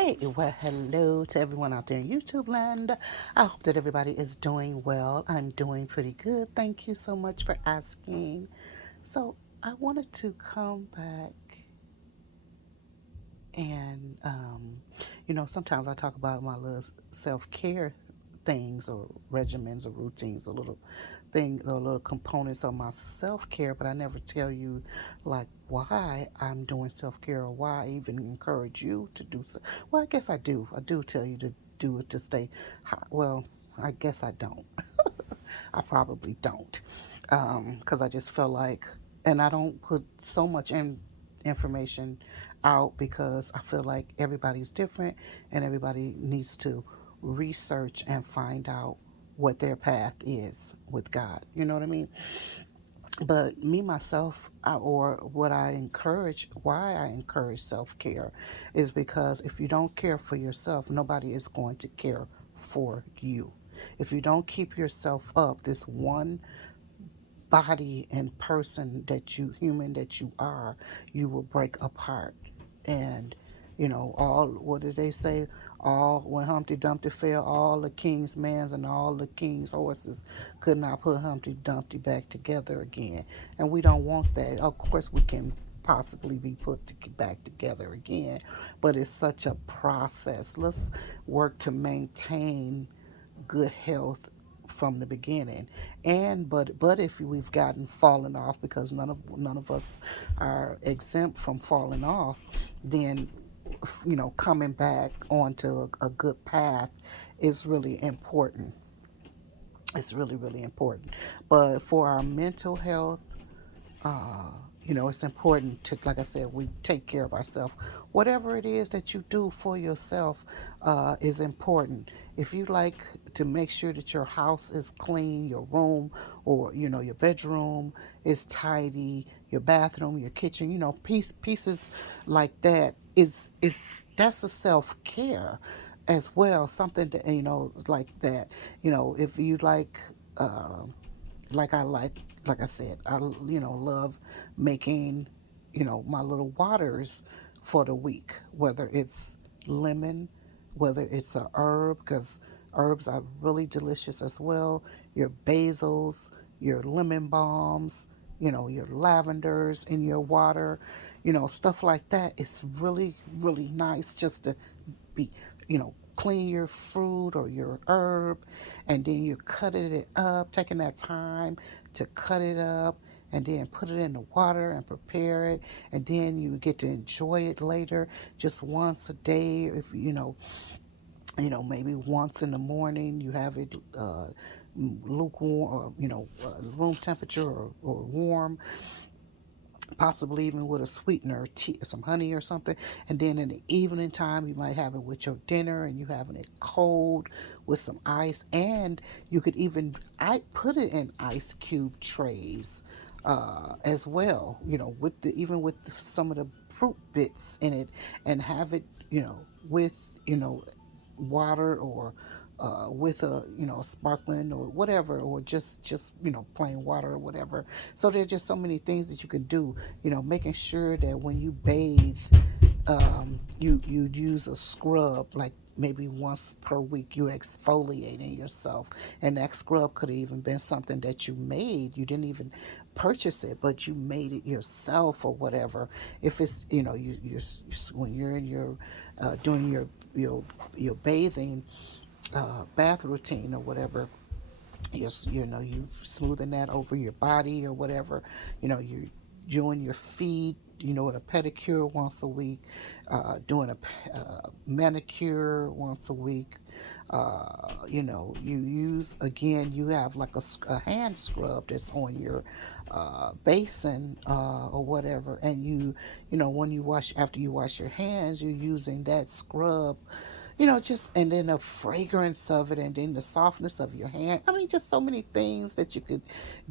Hey, well, hello to everyone out there in YouTube land. I hope that everybody is doing well. I'm doing pretty good. Thank you so much for asking. So, I wanted to come back and, sometimes I talk about my little self care things or regimens or routines or little things or little components of my self care, but I never tell you like why I'm doing self care or why I even encourage you to do so. Well, I guess I do. I do tell you to do it to stay high. Well, I guess I don't. I probably don't. Because I just feel like, and I don't put so much information out because I feel like everybody's different and everybody needs to research and find out what their path is with God. You know what I mean? But me myself, or what I encourage, why I encourage self care, is because if you don't care for yourself, nobody is going to care for you. If you don't keep yourself up, this one body and person that you, human that you are, you will break apart. And, all, what did they say? All, when Humpty Dumpty fell, all the king's men and all the king's horses could not put Humpty Dumpty back together again. And we don't want that. Of course, we can possibly be back together again, but it's such a process. Let's work to maintain good health from the beginning. And but if we've gotten fallen off, because none of us are exempt from falling off, then coming back onto a good path is really important. It's really, really important. But for our mental health, it's important to, like I said, we take care of ourselves. Whatever it is that you do for yourself is important. If you like to make sure that your house is clean, your room or, your bedroom is tidy, your bathroom, your kitchen, pieces like that is that's a self-care as well. Something that, like that. If you like I like I said, I love making my little waters for the week, whether it's lemon, whether it's a herb, because herbs are really delicious as well. Your basils, your lemon balms, your lavenders in your water, stuff like that. It's really, really nice just to be, clean your fruit or your herb, and then you cut it up, taking that time to cut it up, and then put it in the water and prepare it, and then you get to enjoy it later, just once a day. If maybe once in the morning you have it lukewarm, or room temperature, or warm, possibly even with a sweetener, tea, some honey or something. And then in the evening time, you might have it with your dinner, and you having it cold with some ice. And you could even, I put it in ice cube trays as well. With some of the fruit bits in it, and have it, with water, or with a sparkling or whatever, or just plain water or whatever. So there's just so many things that you can do, making sure that when you bathe, you use a scrub, like maybe once per week you exfoliating yourself. And that scrub could have even been something that you made. You didn't even purchase it, but you made it yourself or whatever. If it's when you're in your doing your bathing bath routine or whatever, you smoothing that over your body or whatever. You doing your feet, with a pedicure once a week, doing a manicure once a week. You use, again, you have like a hand scrub that's on your basin or whatever, and when you wash, after you wash your hands, you're using that scrub, just, and then the fragrance of it, and then the softness of your hand. I mean, just so many things that you could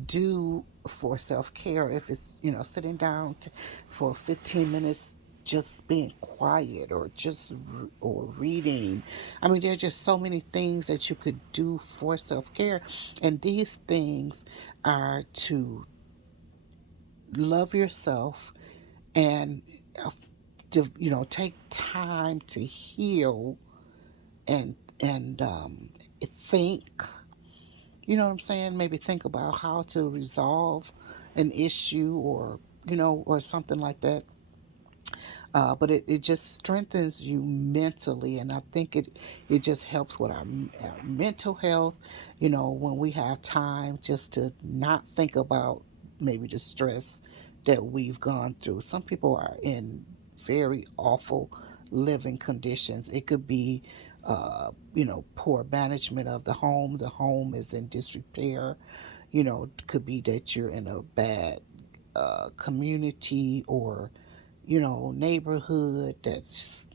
do for self care. If it's, sitting down for 15 minutes, just being quiet, or or reading. I mean, there are just so many things that you could do for self care. And these things are to love yourself, and to, take time to heal and think. You know what I'm saying? Maybe think about how to resolve an issue, or or something like that. But it just strengthens you mentally, and I think it just helps with our mental health. When we have time just to not think about maybe the stress that we've gone through. Some people are in very awful living conditions. It could be poor management of the home. The home is in disrepair. It could be that you're in a bad community, or neighborhood that's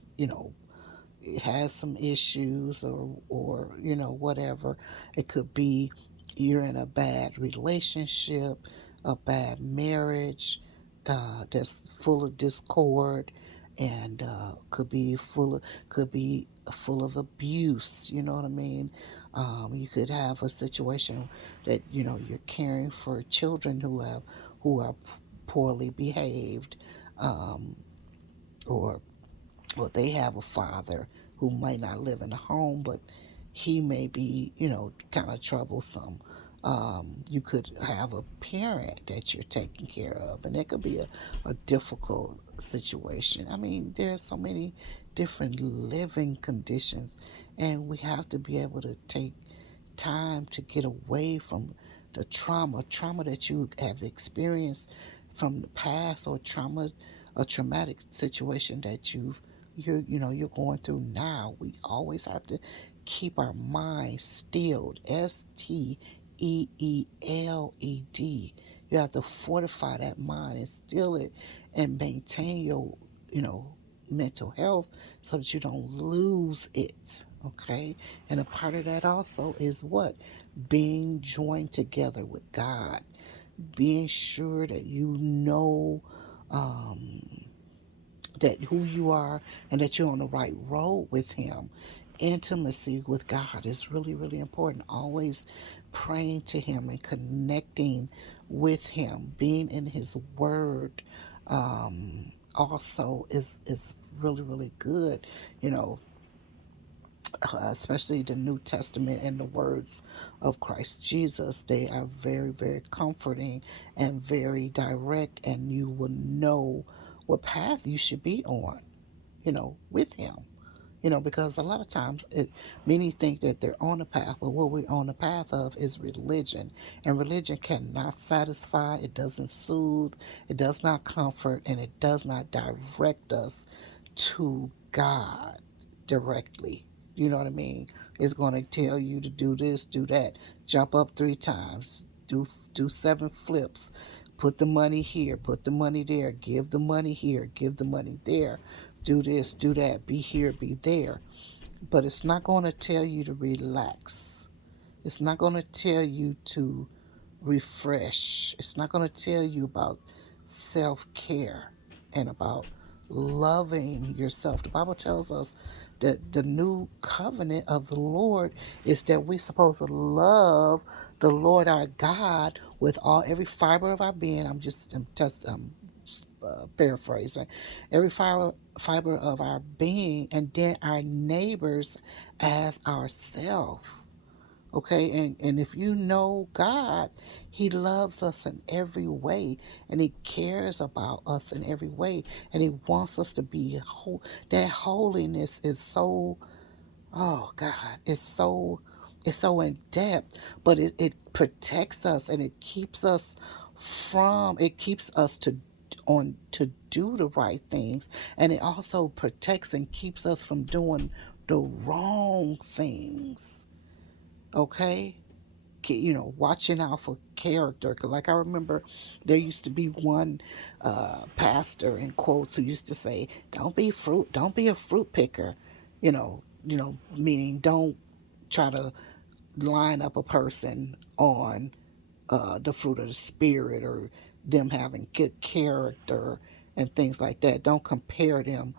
has some issues, or whatever. It could be you're in a bad relationship, a bad marriage that's full of discord, and could be full of abuse. You know what I mean? You could have a situation that you're caring for children who are poorly behaved, um, or they have a father who might not live in the home, but he may be, kind of troublesome. You could have a parent that you're taking care of, and it could be a difficult situation. I mean, there's so many different living conditions, and we have to be able to take time to get away from the trauma that you have experienced from the past, or a traumatic situation that you're going through now. We always have to keep our mind stilled. STEELED. You have to fortify that mind and still it, and maintain your mental health, so that you don't lose it. Okay. And a part of that also is what? Being joined together with God, being sure that that who you are, and that you're on the right road with Him. Intimacy with God is really, really important. Always praying to Him and connecting with Him, being in His Word, also is really, really good. You know, especially the New Testament and the words of Christ Jesus. They are very, very comforting and very direct, and you will know what path you should be on, with Him. Because a lot of times many think that they're on a path, but what we're on the path of is religion. And religion cannot satisfy, it doesn't soothe, it does not comfort, and it does not direct us to God directly. You know what I mean? It's going to tell you to do this, do that, jump up 3 times, do 7 flips, put the money here, put the money there, give the money here, give the money there, do this, do that, be here, be there. But it's not going to tell you to relax. It's not going to tell you to refresh. It's not going to tell you about self care and about loving yourself. The Bible tells us that the new covenant of the Lord is that we're supposed to love the Lord our God with every fiber of our being. I'm paraphrasing, every fiber of our being, and then our neighbors as ourselves. Okay, and if you know God, He loves us in every way, and He cares about us in every way, and He wants us to be whole. That holiness is so, oh God, it's so in depth, but it protects us, and it keeps us to do the right things, and it also protects and keeps us from doing the wrong things. Okay, watching out for character. 'Cause like I remember, there used to be one pastor in quotes who used to say, don't be a fruit picker." Meaning don't try to line up a person on the fruit of the spirit, or them having good character and things like that. Don't compare them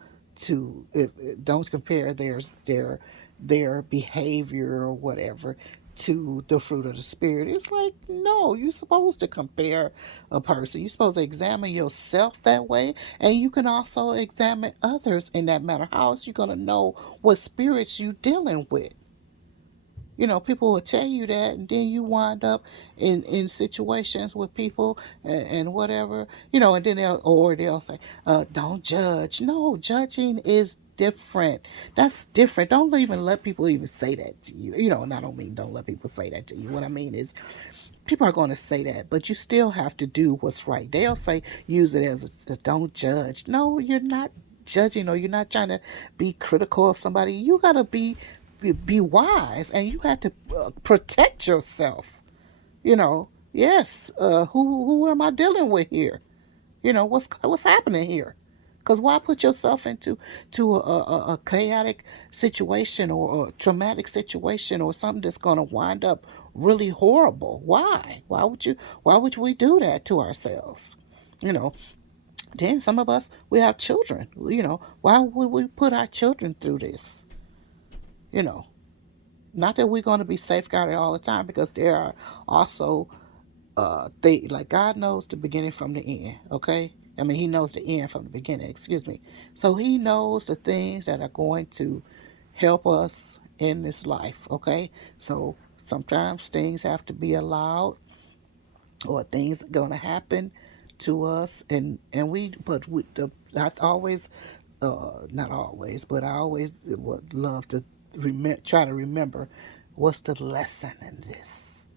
don't compare their behavior or whatever to the fruit of the spirit. It's like, no, you're supposed to compare a person. You're supposed to examine yourself that way, and you can also examine others in that matter. How else you gonna know what spirits you dealing with? People will tell you that, and then you wind up in situations with people and whatever, and then they'll say, don't judge. No, judging is different. That's different. Don't even let people even say that to you. And I don't mean don't let people say that to you. What I mean is people are going to say that, but you still have to do what's right. They'll say, use it as a don't judge. No, you're not judging, or you're not trying to be critical of somebody. You got to be wise, and you have to protect yourself. Yes. Who am I dealing with here? What's happening here? Because why put yourself into a chaotic situation, or a traumatic situation, or something that's going to wind up really horrible? Why would we do that to ourselves? You know, then some of us, we have children. Why would we put our children through this? You know, Not that we're going to be safeguarded all the time, because there are also they like, God knows the beginning from the end. Okay, I mean, He knows the end from the beginning. Excuse me. So He knows the things that are going to help us in this life. Okay, so sometimes things have to be allowed, or things are going to happen to us, and I always, not always, but I always would love to try to remember, what's the lesson in this.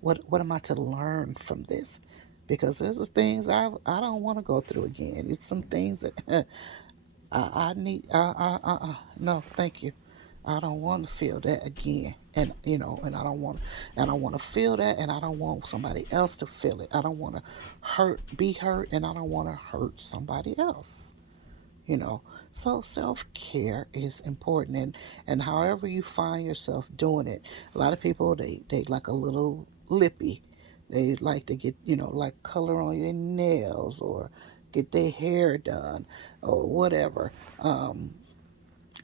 What am I to learn from this? Because there's things I don't want to go through again. It's some things that I need. No, thank you. I don't want to feel that again. And I don't want to feel that, and I don't want somebody else to feel it. I don't want to be hurt, and I don't want to hurt somebody else. you know so self-care is important, and however you find yourself doing it. A lot of people, they like a little lippy. They like to get, like, color on their nails, or get their hair done, or whatever.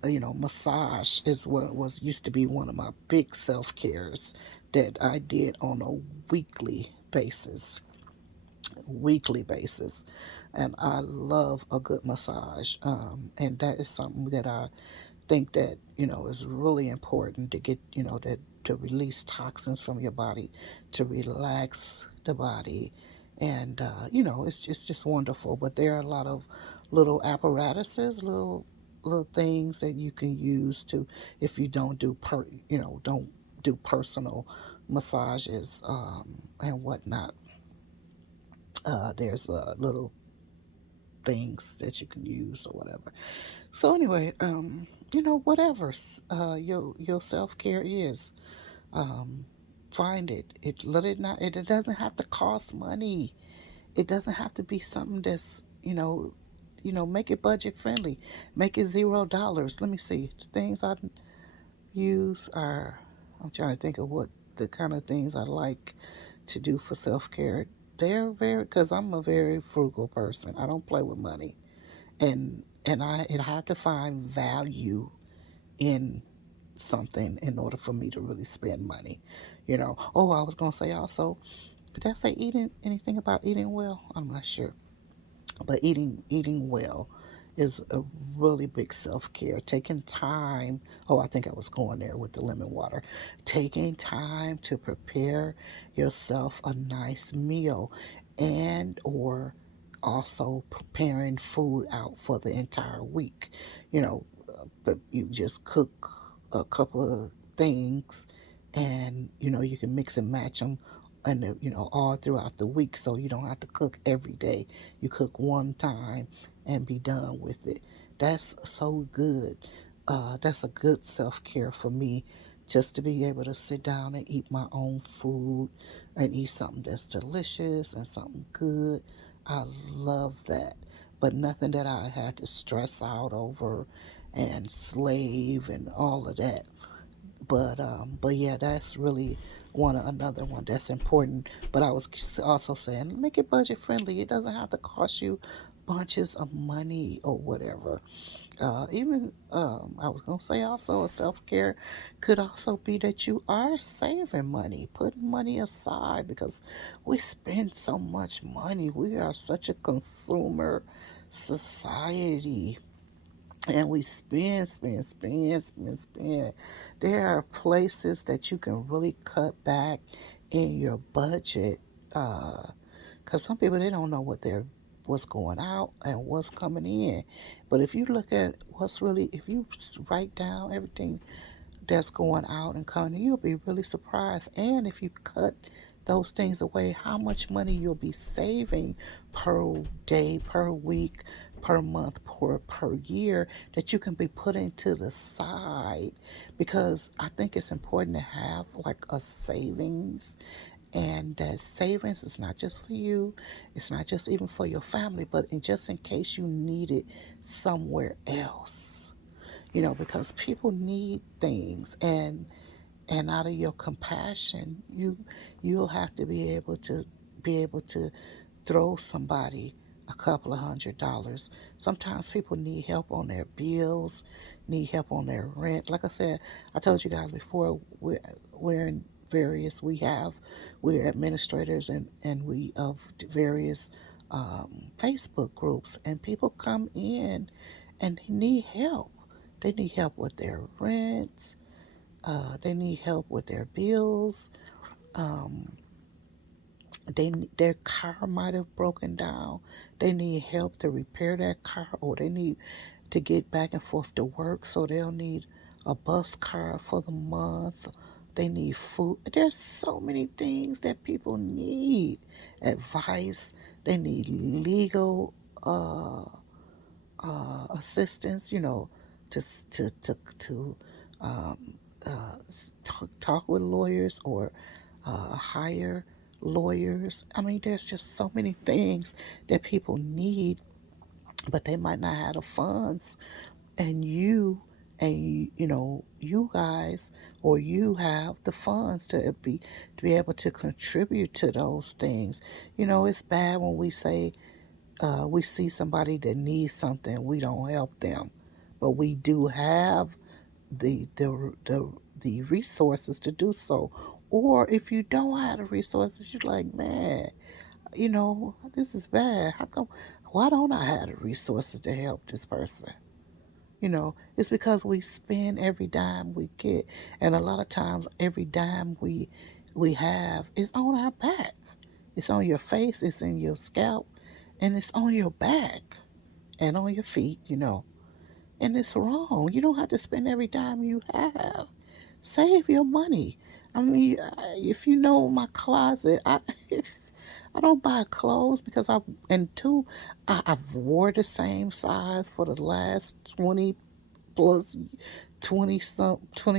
Massage is what was used to be one of my big self-cares that I did on a weekly basis. And I love a good massage. And that is something that I think that, is really important to get, that to release toxins from your body, to relax the body. And, it's just wonderful. But there are a lot of little apparatuses, little things that you can use to, if you don't do personal massages, and whatnot. There's little things that you can use, or whatever. So anyway, whatever your self care is, find it. Let it not. It doesn't have to cost money. It doesn't have to be something that's, make it budget friendly. Make it $0. Let me see. The things I use are. I'm trying to think of what the kind of things I like to do for self care. They're very, because I'm a very frugal person. I don't play with money, and I had to find value in something in order for me to really spend money. Oh, I was gonna say also, did I say eating anything about eating well? I'm not sure, but eating well is a really big self-care. Taking time. Oh, I think I was going there with the lemon water. Taking time to prepare yourself a nice meal, and or also preparing food out for the entire week. But you just cook a couple of things, and you can mix and match them, and all throughout the week, so you don't have to cook every day. You cook one time and be done with it. That's so good. That's a good self-care for me, just to be able to sit down and eat my own food, and eat something that's delicious and something good. I love that. But nothing that I had to stress out over and slave and all of that. But yeah, that's really another one that's important. But I was also saying, make it budget friendly. It doesn't have to cost you bunches of money or whatever. Even I was gonna say also a self care could also be that you are saving money, putting money aside because we spend so much money. We are such a consumer society, and we spend. There are places that you can really cut back in your budget. Because some people, they don't know what's going out and what's coming in. But if you look at what's really, if you write down everything that's going out and coming in, you'll be really surprised. And if you cut those things away, how much money you'll be saving per day, per week, per month, per year, that you can be putting to the side. Because I think it's important to have like a savings, and that savings is not just for you, it's not just even for your family, but just in case you need it somewhere else. Because people need things, and out of your compassion, you'll have to be able to throw somebody a couple of $100. Sometimes people need help on their bills, need help on their rent. Like I said, I told you guys before, we're in various, we're administrators, and we of various Facebook groups, and people come in and they need help. They need help with their rent. They need help with their bills. Their car might have broken down. They need help to repair that car, or they need to get back and forth to work, so they'll need a bus card for the month. They need food. There's so many things that people need. Advice. They need legal assistance. To talk with lawyers, or hire lawyers. I mean, there's just so many things that people need, but they might not have the funds. And you guys, or you have the funds to be able to contribute to those things. It's bad when we see somebody that needs something, we don't help them, but we do have the resources to do so. Or if you don't have the resources, you're like, man, this is bad. How come? Why don't I have the resources to help this person? It's because we spend every dime we get, and a lot of times every dime we have is on our back. It's on your face, it's in your scalp, and it's on your back and on your feet. And it's wrong. You don't have to spend every dime you have. Save your money. I mean, if you know my closet, I don't buy clothes because and two, I've wore the same size for the last plus 20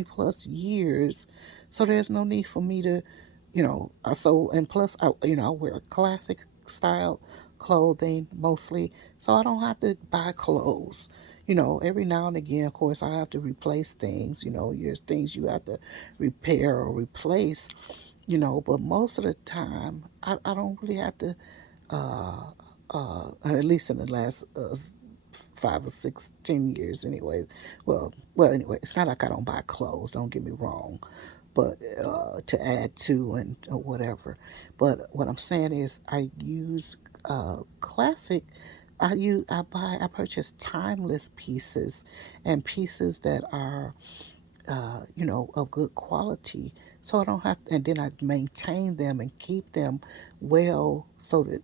plus years. So there's no need for me to, and plus I wear classic style clothing mostly, so I don't have to buy clothes. Every now and again, of course, I have to replace things. There's things you have to repair or replace. But most of the time, I don't really have to. At least in the last 5 or 6, 10 years, anyway. Anyway, it's not like I don't buy clothes. Don't get me wrong, but to add to and or whatever. But what I'm saying is, I use classic. I purchase timeless pieces, and pieces that are of good quality. So I don't have, and then I maintain them and keep them well, so that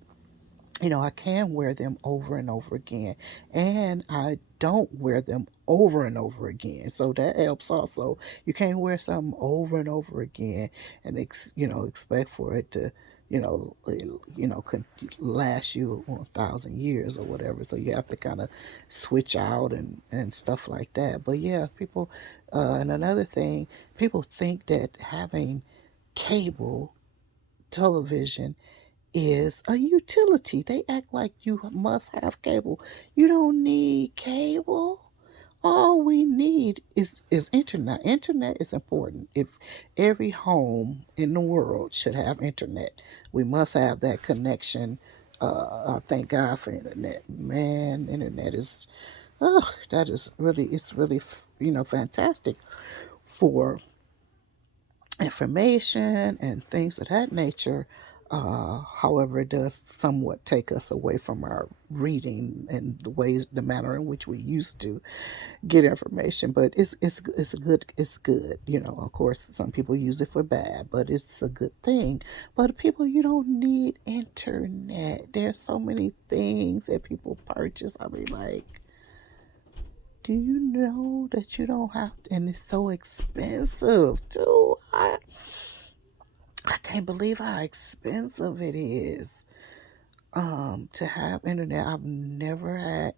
I can wear them over and over again, and I don't wear them over and over again. So that helps also. You can't wear something over and over again and expect for it to could last you 1,000 years or whatever. So you have to kind of switch out and stuff like that. But yeah, people. And another thing, people think that having cable television is a utility. They act like you must have cable. You don't need cable. All we need is internet. Internet is important. If every home in the world should have internet, we must have that connection. Thank God for internet. Man, internet is Oh, that is really, it's really, fantastic for information and things of that nature. However, it does somewhat take us away from our reading and the manner in which we used to get information. But it's good. Of course, some people use it for bad, but it's a good thing. But people, you don't need internet. There's so many things that people purchase. I mean, like, do you know that you don't have to, and it's so expensive too. I can't believe how expensive it is to have internet. I've never had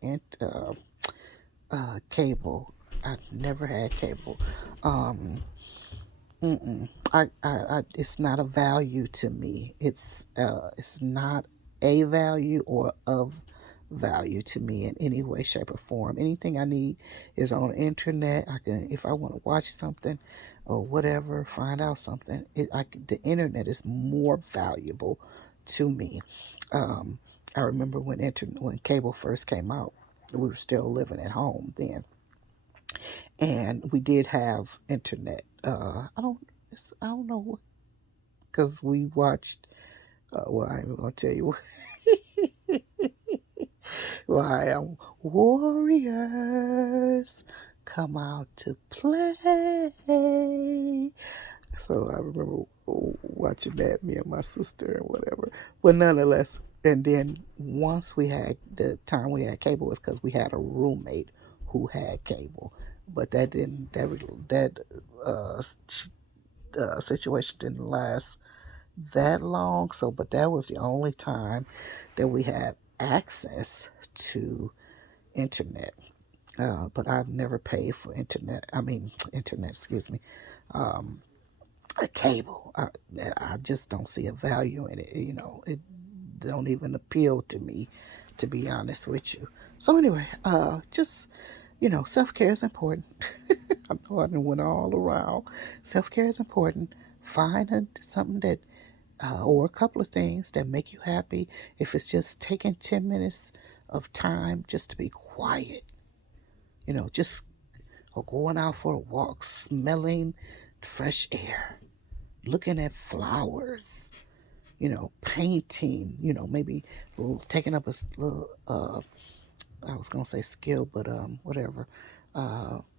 cable. I've never had cable. Um, it's not a value to me. It's not a value or of value to me in any way, shape, or form. Anything I need is on the internet. I can, if I want to watch something or whatever, find out something. The internet is more valuable to me. Um, I remember when cable first came out. We were still living at home then, and we did have internet. I don't know what, because we watched. Well, I'm gonna tell you why. Warriors come out to play. So I remember watching that, me and my sister and whatever. But nonetheless, and then once the time we had cable was because we had a roommate who had cable, but that uh, situation didn't last that long. So, but that was the only time that we had access to internet. But I've never paid for internet. I mean, internet, excuse me. A cable. I just don't see a value in it. It don't even appeal to me, to be honest with you. So anyway, just self care is important. I know I done went all around. Self care is important. Find something that, or a couple of things that make you happy. If it's just taking 10 minutes of time just to be quiet, just or going out for a walk, smelling fresh air, looking at flowers, painting, maybe taking up a little, I was gonna say skill, but whatever,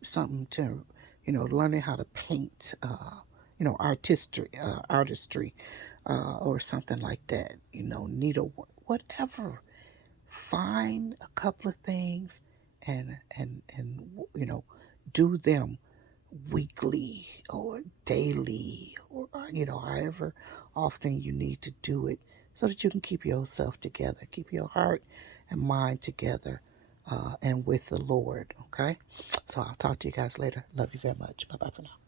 something to, learning how to paint, artistry, or something like that, needlework, whatever. Find a couple of things and do them weekly or daily or however often you need to do it so that you can keep yourself together, keep your heart and mind together, and with the Lord. Okay, so I'll talk to you guys later. Love you very much. Bye bye for now.